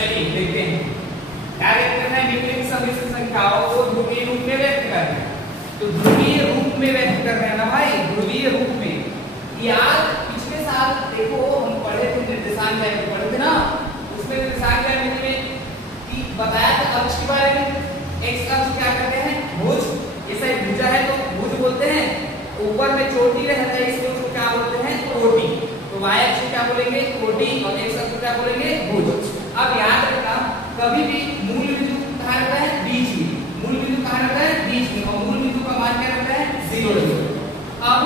चलिए देखते हैं क्या देखते हैं। निम्नलिखित समिश्र संख्याओं को ध्रुवीय रूप में व्यक्त करना है। तो ध्रुवीय रूप में व्यक्त करना है ना भाई, ध्रुवीय रूप में। यार पिछले साल देखो हम पढ़े थे निर्देशांक ज्यामिति पढ़े थे ना, उसमें निर्देशांक ज्यामिति में कि बताया था अक्ष के बारे में। एक्स अक्ष क्या कहते हैं? भुज। ऐसा एक भुजा है तो भुज बोलते हैं। ऊपर में चोटी रहता है इसको क्या बोलते हैं? कोटि। तो y अक्ष को क्या बोलेंगे? कोटि। और x अक्ष को क्या बोलेंगे? भुज। अब याद रखना कभी भी मूल बिंदु कहां रहता है? बीच में। मूल बिंदु कहां रहता है? बीच में। और मूल बिंदु का मान क्या रहता है? 0 0। अब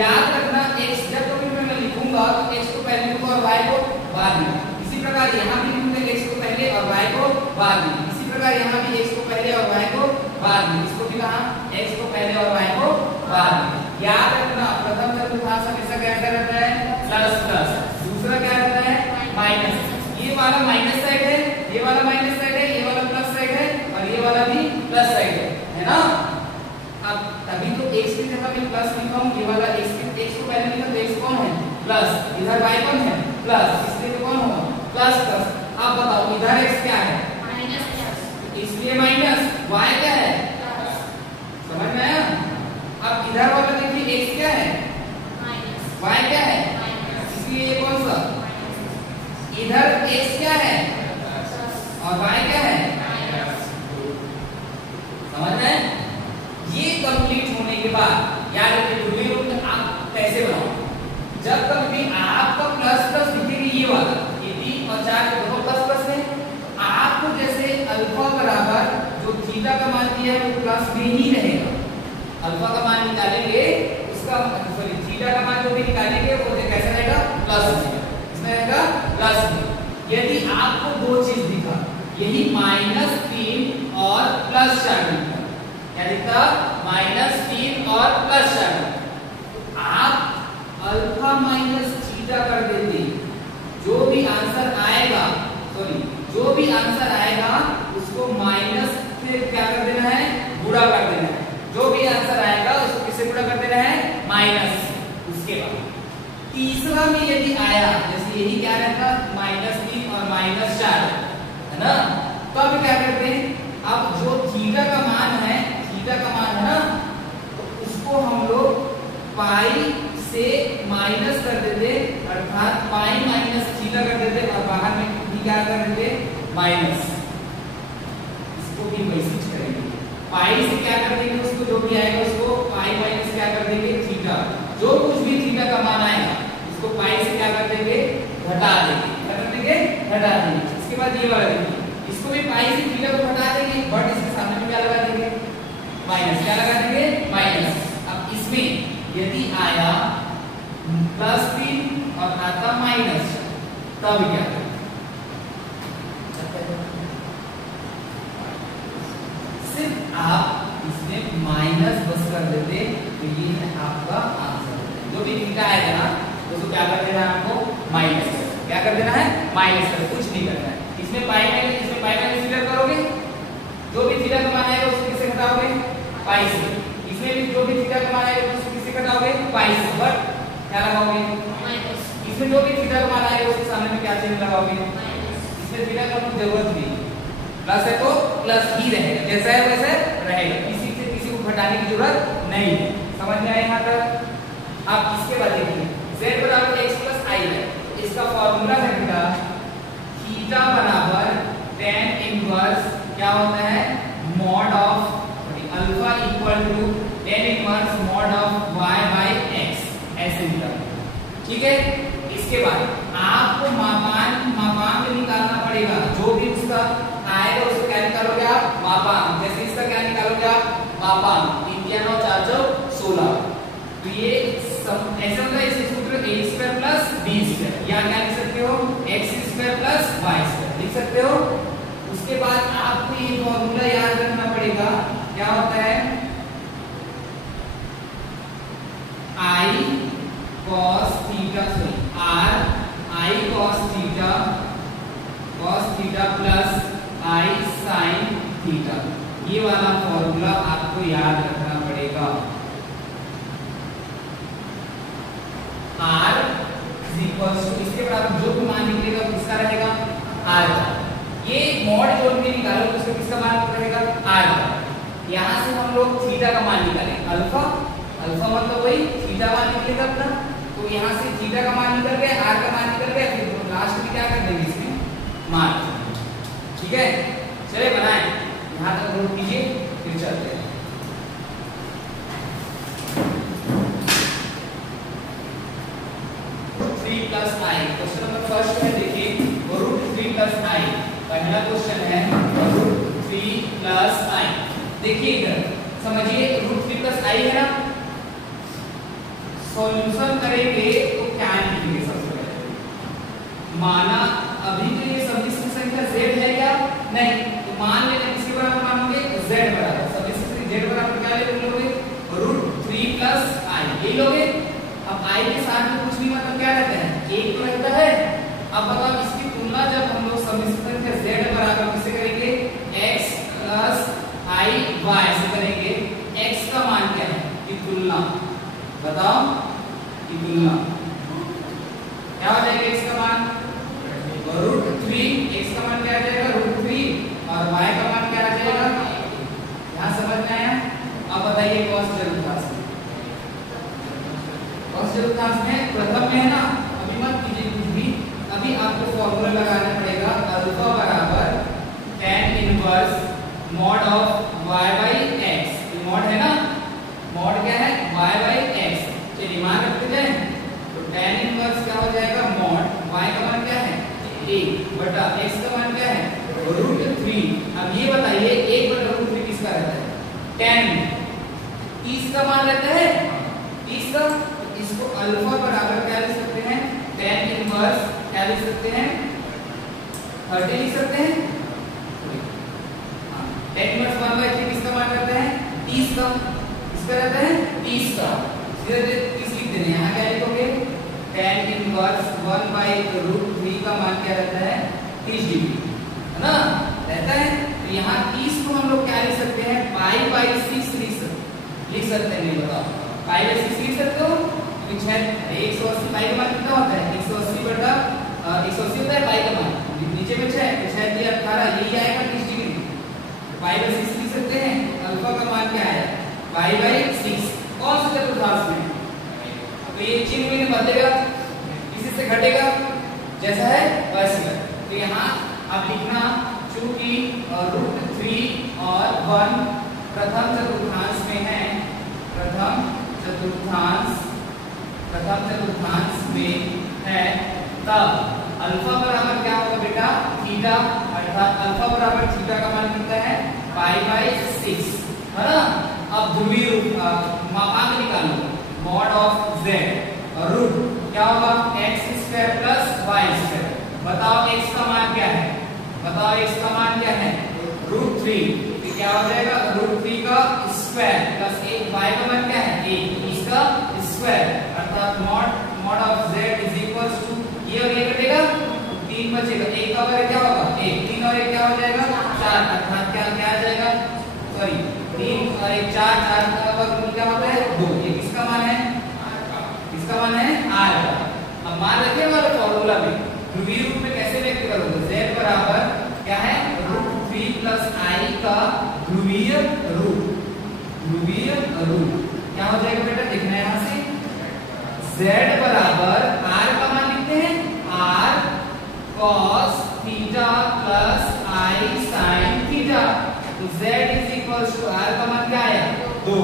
याद रखना x जब कभी मैं लिखूंगा तो x को पहले लिखूंगा और y को बाद में। इसी प्रकार यहां भी लिखूंगा x को पहले और y को बाद में। इसी प्रकार यहां भी x को पहले और y को बाद में। इसको भी कहां? x को पहले और y को बाद में। याद रखना प्रथम चतुर्थांश हमेशा कैसा रहता है? Plus plus. दूसरा क्या रहता है? माइनस। ये वाला माइनस साइड है, ये वाला माइनस साइड है, ये वाला प्लस साइड है और ये वाला भी प्लस साइड है ना। अब तभी तो x की जगह मैं प्लस लिखा हूं। ये वाला x को पहले लिखा तो x कौन है? प्लस। इधर y कौन है? प्लस। इसलिए कौन होगा? Plus plus. अब बताओ इधर x क्या है? माइनस। इसलिए माइनस। y क्या है? प्लस। समझ में आया? अब इधर वाला देखिए x क्या है? माइनस। y क्या है? माइनस। इसलिए ये कौन सा? इधर x क्या है? और y क्या है? माइनस। समझ में? ये कंप्लीट होने के बाद याद रखिए ध्रुवीय रूप आप कैसे बनाओ। जब तक भी आपका प्लस प्लस दिखेगी ये वाला, ये 3 और 4 दोनों प्लस प्लस है, आपको जैसे अल्फा बराबर जो थीटा का मान दिया है वो प्लस में ही रहेगा। अल्फा का मान निकालेंगे उसका सॉरी थीटा का मान जो भी निकालेंगे वो कैसा रहेगा? प्लस में। इसमें रहेगा प्लस में। यदि आपको दो चीज दिखा, यही -3 और +4 दिखा, क्या दिखता? -3 और +4। आप अल्फा माइनस थीटा कर देते, जो भी आंसर आएगा जो भी आंसर आएगा उसको माइनस से क्या कर देना है? गुणा कर देना है। जो भी आंसर आएगा उसको किससे गुणा कर देना है? माइनस। उसके बाद तीसरा में यदि आया जैसे यही क्या रहता? -3 और -4 है ना, तो अब क्या करते हैं? अब जो थीटा का मान है ना, तो उसको हम लोग पाई से माइनस कर देते, अर्थात पाई माइनस थीटा कर देते और बाहर में क्या कर देते? माइनस। इसको भी वैसे ही करेंगे। पाई से क्या कर देंगे? उसको जो भी आएगा उसको पाई माइनस क्या कर देंगे? थीटा। जो कुछ भी थीटा का मान आएगा उसको पाई से क्या कर देंगे? घटा देंगे। क्या कर देंगे? घटा देंगे। इसके बाद ये वाला देखिए, इसको भी पाई से थीटा को घटा देंगे, बट इसके सामने में क्या लगा देंगे? माइनस। क्या लगा देंगे? माइनस। अब इसमें यदि आया +3 और आता माइनस, तब क्या करें? सिर्फ आप इसमें माइनस बस कर देते तो ये है आपका आंसर। जो भी थीटा आएगा ना उसको क्या कर देना है? आपको माइनस। क्या कर देना है? माइनस कर, कुछ नहीं करना है। इसमें पाई माइनस थीटा करोगे, जो भी थीटा का मान आएगा उसको किससे घटाओगे? पाई से। इसमें भी जो भी थीटा का मान आएगा उसको किससे घटाओगे? पाई से। बट क्या लगाओगे? माइनस। इसमें जो भी थीटा का मान आएगा उसके सामने में क्या चिन्ह लगाओगे? माइनस। इसमें थीटा का कोई जरूरत नहीं, प्लस है तो प्लस ही रहेगा, जैसा है वैसे रहेगा, किसी को घटाने की जरूरत नहीं है। समझ में आया यहाँ तक? अब इसके बाद देखिए z बराबर x + i है, इसका फॉर्मूला है बेटा थीटा बराबर tan इनवर्स क्या होता है? Mod of alpha equal to tan inverse mod of y/x ऐसे निकलता है। ठीक है? इसके बाद आपको मापांक निकालना पड़ेगा। जो भी उसका आएगा उसको क्या निकालोगे आप? मापांक। जैसे इसका क्या निकालोगे आप? मापांक। 3 × 9 = 4 = 16। तो ये ऐसा होता है, इस सूत्र a² + b², या क्या लिख सकते हो? x² + y² लिख सकते हो। उसके बाद आपको ये फॉर्मूला याद रखना पड़ेगा, क्या होता है? I cos theta r I cos theta plus I sin theta, ये वाला फॉर्मूला आपको याद रखना पड़ेगा। r इसके बराबर जो भी मान निकलेगा किसका रहेगा? r। ये मॉड जोड़ के निकालो तो उसका किसका मान रहेगा r का। यहाँ से हम लोग थीटा का मान निकालेंगे, अल्फा मतलब वही थीटा मान निकलेगा अपना। तो यहाँ से थीटा का मान निकल गया, r का मान निकल गया, फिर लास्ट में क्या कर देंगे इसमें मान। ठीक है, चलिए बनाएं, यहाँ तक नोट कीजिए फिर चलते हैं। प्लस आई, क्वेश्चन नंबर फर्स्ट है, देखिए √3 + i। पहला क्वेश्चन है √3 + i। देखिए इधर समझिए, √3 + i है ना, सॉल्यूशन करेंगे तो क्या लिखेंगे सबसे पहले। माना अभी तो ये सदिश संख्या z है क्या, नहीं, तो मान लेते किसके बराबर मानोगे, z बराबर। सदिश संख्या z बराबर क्या लोगे, √3 + i ये लोगे। अब i के साथ में कुछ भी मतलब क्या रहता है, एक तो रहता है। अब बताओ इसकी तुलना जब हम लोग सदिश संख्या z बराबर किससे करेंगे, x + i y से करेंगे। x का मान क्या है, की तुलना, बताओ की तुलना क्या हो जाएगा, x का मान √3, x का मान क्या आ जाएगा √3 और y का मान क्या आ जाएगा, यहाँ समझ में आया। अब बताइए कॉस चतुर्थांश में प्रथम में है ना, अभी मत कीजिए कुछ भी, अभी आपको फॉर्मूला लगाना पड़ेगा, अल्फा बराबर tan inverse mod of y/x। Mod है ना, मॉड क्या है y/x। चलिए मान रखते जाए, तो tan इनवर्स क्या हो जाएगा, मॉड y का मान क्या है 1 बटा x का मान क्या है √3। अब ये बताइए 1 बटा √3 किसका रहता है, tan 30 का मान रहता है, 30 का। इसको अल्फा बराबर क्या लिख सकते हैं, tan इनवर्स क्या लिख सकते हैं 30 लिख सकते हैं। tan इनवर्स 1/3 किसका मान रहता है 30 का, इसका रहता है 30 का। सीधे 30 लिख देना, यहाँ क्या लिखोगे, tan इनवर्स 1/√3 का मान क्या रहता है 30 डिग्री, है ना, रहता है। तो यहाँ 30 को हम लोग क्या लिख सकते हैं, π/6 लिख सकते हैं। नहीं बताओ π/6 लिख सकते हो, 180 पाई का मान कितना होता है, 180 बटा 180 होता है पाई का मान, नीचे में 6 18 यही आएगा 30 डिग्री। π/6 लिख सकते हैं। अल्फा का मान क्या है π/6। कौन से चतुर्थांश में, तो ये चिन्ह में बदलेगा, किसी से घटेगा, जैसा है वैसे। तो यहाँ अब लिखना, चूंकि √3 और 1 प्रथम चतुर्थांश में है, प्रथम चतुर्थांश में है, तब अल्फा बराबर क्या होगा बेटा थीटा, अर्थात अल्फा बराबर थीटा का मान कितना है π/6, है ना। अब ध्रुवीय रूप मापांक निकालो, मॉड ऑफ z और रूट क्या होगा x² + y²। बताओ x का मान क्या है, बताओ x का मान क्या है √3, तो क्या हो जाएगा √3 का स्क्वायर प्लस 1, y का मान क्या है 1, इसका स्क्वायर, अर्थात मॉड ऑफ z = ये और ये कटेगा 3 बचेगा, 1 का वर्ग क्या होगा 1, 3 और 1 क्या हो जाएगा 4, अर्थात क्या आ जाएगा, सॉरी 3 और 1 4, 4 का वर्ग क्या होता है 2। ये किसका मान है, किसका मान है r का। अब मान रखे वाले फॉर्मूला में ध्रुवीय रूप में कैसे व्यक्त करोगे, z बराबर क्या है √3 + i का ध्रुवीय रूप, क्या हो जाएगा बेटा, देखना है यहाँ से, z बराबर r का मान लिखते हैं r cos theta + i sin theta. तो z = r का मान क्या आया 2,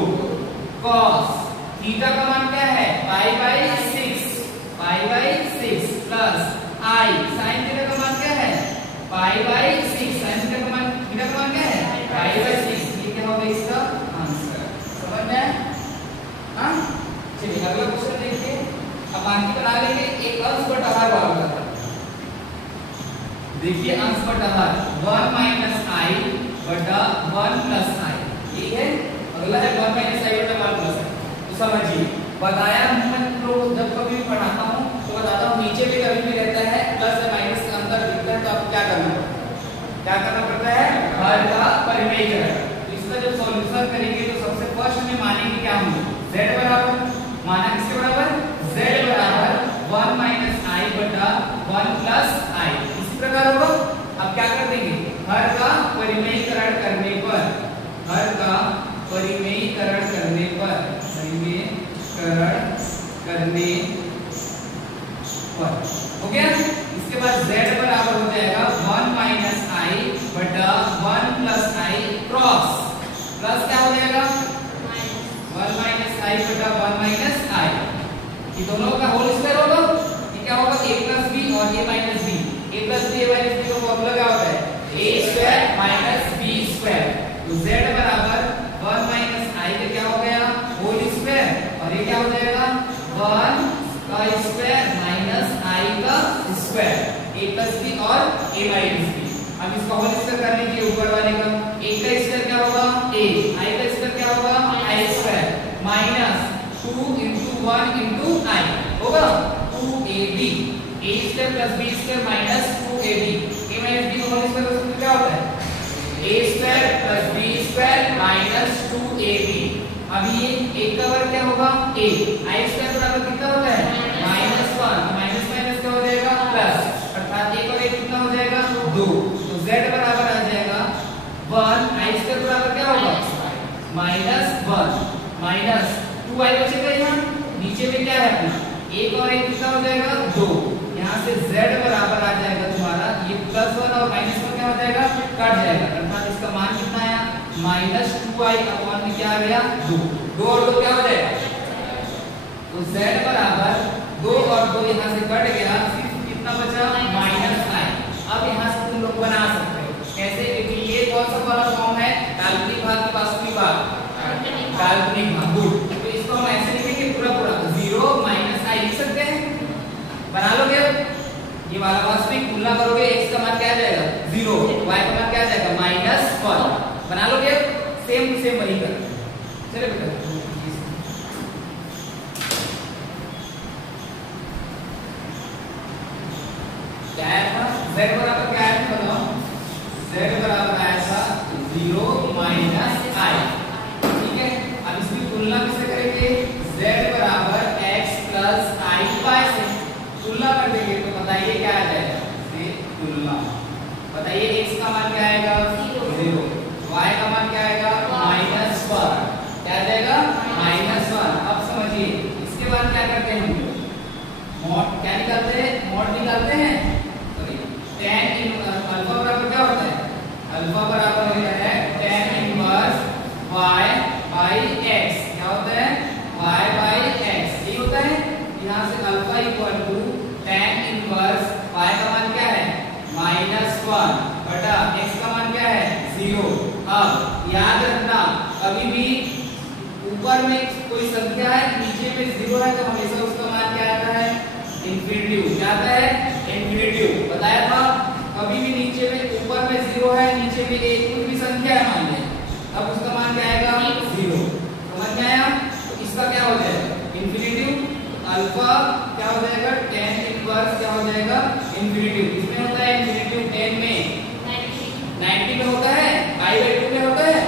cos थीटा का मान क्या है π/6 प्लस i sin थीटा का मान क्या है π/6, sin थीटा का मान क्या है π/6। ये क्या होगा इसका आंसर, समझ में आया। हाँ चलिए अगला क्वेश्चन देखिए। अब बाकी बना लेंगे एक अंश बटा वाला, देखिए अंश बटा 1 - i बटा 1 + i, ठीक है। अगला है 1 - i बटा 1 + i। तो समझिए बताया मैं लोग जब कभी पढ़ाता हूँ तो बताता हूँ नीचे भी कभी भी रहता है प्लस या माइनस का अंतर दिखता है, तो आपको क्या करना पड़ता है हर का परिमेयकरण। तो इसका जब सॉल्यूशन करेंगे तो सबसे फर्स्ट में मानेंगे क्या हम z बराबर, माना किसके बराबर z बराबर 1 - i बटा 1 + i, इसी प्रकार होगा। अब क्या कर देंगे परिमेयीकरण करने पर, हर का परिमेयीकरण करने पर, हो गया। इसके बाद z बराबर हो जाएगा 1 माइनस i बटा 1 प्लस i क्रॉस, प्लस क्या हो जाएगा 1 माइनस i बटा 1 माइनस i, ये दोनों का होल स्क्वायर होगा, ये क्या होगा a प्लस b और a minus b, a plus b a minus b का फॉर्मूला क्या होता है a square minus b square. तो z बराबर 1 माइनस i का क्या हो गया होल स्क्वायर, और ये क्या हो जाएगा 1 का स्क्वायर माइनस i का स्क्वायर, a प्लस b और a माइनस b। अब इसका होल स्क्वायर करने के ऊपर वाले का a का स्क्वायर क्या होगा a, i का स्क्वायर क्या होगा i square minus 2 into 1 into i होगा 2ab, a square plus b square minus 2ab, a minus b का होल स्क्वायर क्या होता है a square plus b square minus 2ab। अब ये एक का वर्ग क्या होगा a, i स्क्वायर बराबर कितना होता है माइनस 1, माइनस माइनस क्या हो जाएगा प्लस, अर्थात एक और एक कितना हो जाएगा 2। तो z बराबर आ जाएगा 1, i स्क्वायर बराबर क्या होगा माइनस 1 माइनस 2i बचेगा, यहाँ नीचे में क्या है अपना एक और एक कितना हो जाएगा 2, यहाँ से z बराबर आ जाएगा तुम्हारा ये प्लस 1 और माइनस 1 क्या हो जाएगा कट जाएगा, अर्थात इसका मान कितना आया माइनस 2i अपॉन में क्या आ गया 2, 2 और 2 क्या हो जाएगा, तो z बराबर 2 और 2 यहाँ से कट गया, सिर्फ कितना बचा माइनस i। अब यहाँ से तुम लोग बना सकते हो कैसे, क्योंकि ये कौन सा वाला फॉर्म है काल्पनिक भाग की वास्तविक भाग, काल्पनिक भाग, गुड। तो इसको हम ऐसे लिखेंगे पूरा पूरा 0 माइनस i लिख सकते हैं, बना लोगे। ये वाला वास्तविक तुलना करोगे x का मान क्या आ जाएगा 0, y का मान क्या आ जाएगा माइनस 1, बना लोगे। सेम टू सेम वही कर, चलिए बेटा क्या आया था z बराबर क्या आया था बताओ, z बराबर आया था 0 माइनस i, ठीक है। अब इसकी तुलना किससे करेंगे z बराबर x प्लस i y से तुलना कर देंगे, तो बताइए क्या आ जाएगा तुलना, बताइए x का मान क्या आएगा 0, y का मान क्या आएगा माइनस 1, क्या आ जाएगा माइनस 1। अब समझिए इसके बाद क्या करते हैं हम मॉड, क्या निकालते हैं मॉड निकालते हैं, सॉरी tan अल्फा बराबर क्या होता है, अल्फा बराबर होता है tan inverse y by x, क्या होता है y बाई x, ये होता है। यहाँ से alpha equal to tan inverse y का मान क्या है माइनस 1 बटा x का मान क्या है 0। अब याद रखना कभी भी ऊपर में कोई संख्या है नीचे में 0 है तो हमेशा उसका मान क्या आता है इंफिनिटिव, क्या आता है इंफिनिटिव, बताया था। कभी भी नीचे में ऊपर में 0 है नीचे में एक कोई भी संख्या है मान लें, अब उसका मान क्या आएगा 0, समझ में आया। तो इसका क्या हो जाएगा इंफिनिटिव, अल्फा क्या हो जाएगा tan इनवर्स क्या हो जाएगा इंफिनिटिव, इसमें होता है इंफिनिटिव 10 में 90 में होता है, पाई बाई 2 में होता है,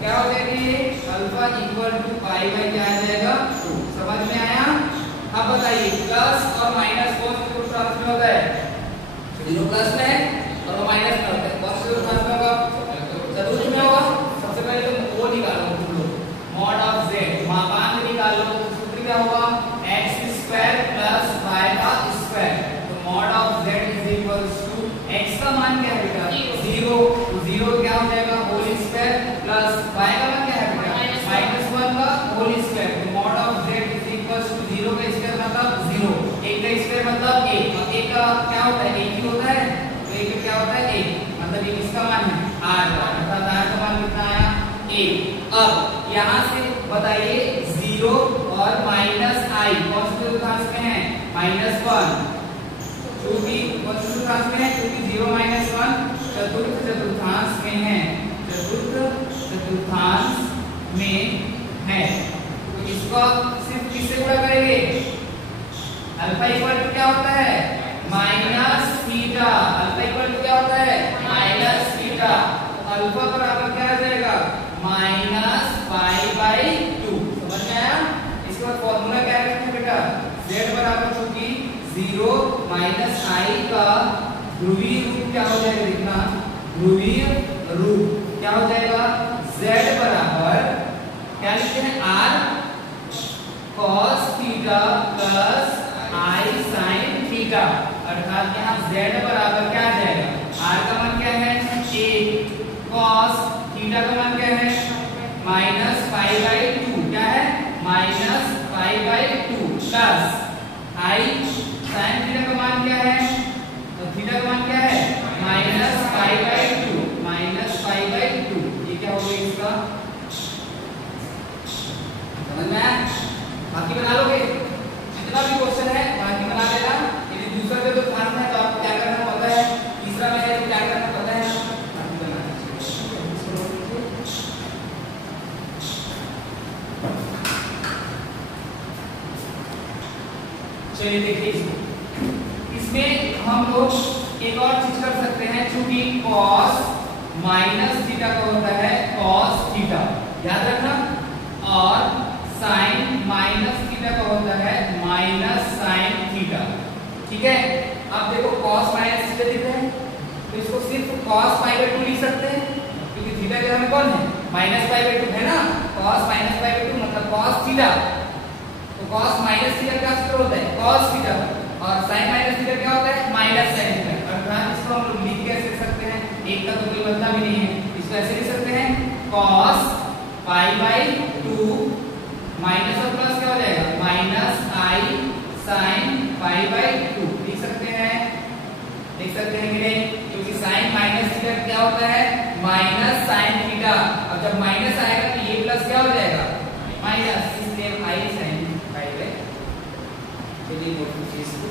क्या हो जाएगा ये alpha equal to pi by क्या आ जाएगा 2, समझ में आया। अब बताइए प्लस और माइनस कौन से रूप ट्रांस में होता है, 0 प्लस में है और माइनस में होता है, कौन से रूप ट्रांस में होगा चतुर्थ में होगा। सबसे पहले तुम वो निकालो तुम लोग मॉड ऑफ z, मापांक निकालो, सूत्र क्या होगा x स्क्वायर प्लस y का स्क्वायर, तो mod of z is equals to x का मान क्या है बेटा 0, तो 0 क्या हो जाएगा होल स्क्वायर प्लस y का मान क्या है बेटा माइनस 1 का होल स्क्वायर, तो mod of z is equals to 0 का स्क्वायर मतलब 0, 1 का स्क्वायर मतलब 1, और 1 का क्या होता है 1 ही होता है, तो 1 का क्या होता है 1, मतलब ये किसका मान है r का, अर्थात r का मान कितना आया 1। अब यहाँ से बताइए 0 और माइनस i कौन से चतुर्थांश में है माइनस 1, क्योंकि कौन से चतुर्थांश में है क्योंकि 0 माइनस 1 चतुर्थ चतुर्थांश में है, चतुर्थ चतुर्थांश में है। तो इसको सिर्फ किससे गुणा करेंगे, अल्फा इक्वल टू क्या होता है minus theta, alpha equal to क्या होता है माइनस थीटा, तो अल्फा बराबर क्या आ जाएगा माइनस पाई बाई 2, समझ में आया। इसके बाद फॉर्मूला क्या रखते हैं बेटा z बराबर चूंकि 0 माइनस i का ध्रुवीय रूप क्या हो जाएगा, देखना ध्रुवीय रूट क्या हो जाएगा, z बराबर क्या लिखते हैं, r cos theta plus i sin theta, अर्थात यहाँ z बराबर क्या आ जाएगा, r का मान क्या है 1, cos थीटा का मान क्या है माइनस पाई बाई 2, क्या है minus pi by 2 plus i sin theta का मान क्या है, तो थीटा का मान क्या है minus pi by 2, minus pi by 2, ये क्या हो गया इसका, समझ में आया। बाकी बना लोगे, जितना भी क्वेश्चन है बाकी बना लेना। यदि दूसरा पे तो ध्यान है तो आपको क्या करना पता है, तीसरा में है तो क्या करना पता है, बाकी बना चलिए देखिए इसमें हम लोग एक और चीज कर सकते हैं, चूंकि cos माइनस थीटा का होता है cos थीटा, याद रखना, और sin माइनस थीटा का होता है माइनस sin थीटा, ठीक है। अब देखो cos माइनस थीटा दिख रहा है तो इसको सिर्फ cos पाई बाई 2 लिख सकते हैं, क्योंकि थीटा के हमें कौन है माइनस पाई बाई 2 है ना, cos माइनस पाई बाई 2 मतलब cos थीटा, तो cos माइनस थीटा क्या सूत्र होता है cos थीटा, और sin माइनस थीटा क्या होता है माइनस sin थीटा, अर्थात इसको हम लोग लिख कैसे सकते हैं, एक का तो कोई मतलब ही नहीं है, इसको ऐसे लिख सकते हैं cos पाई बाई 2 माइनस और प्लस क्या हो जाएगा minus i sin pi by 2, लिख सकते हैं कि नहीं, क्योंकि sin माइनस थीटा क्या होता है माइनस sin थीटा, अब जब माइनस आएगा तो ये प्लस क्या हो जाएगा माइनस, इसलिए i sin पाई बाई, चलिए इसको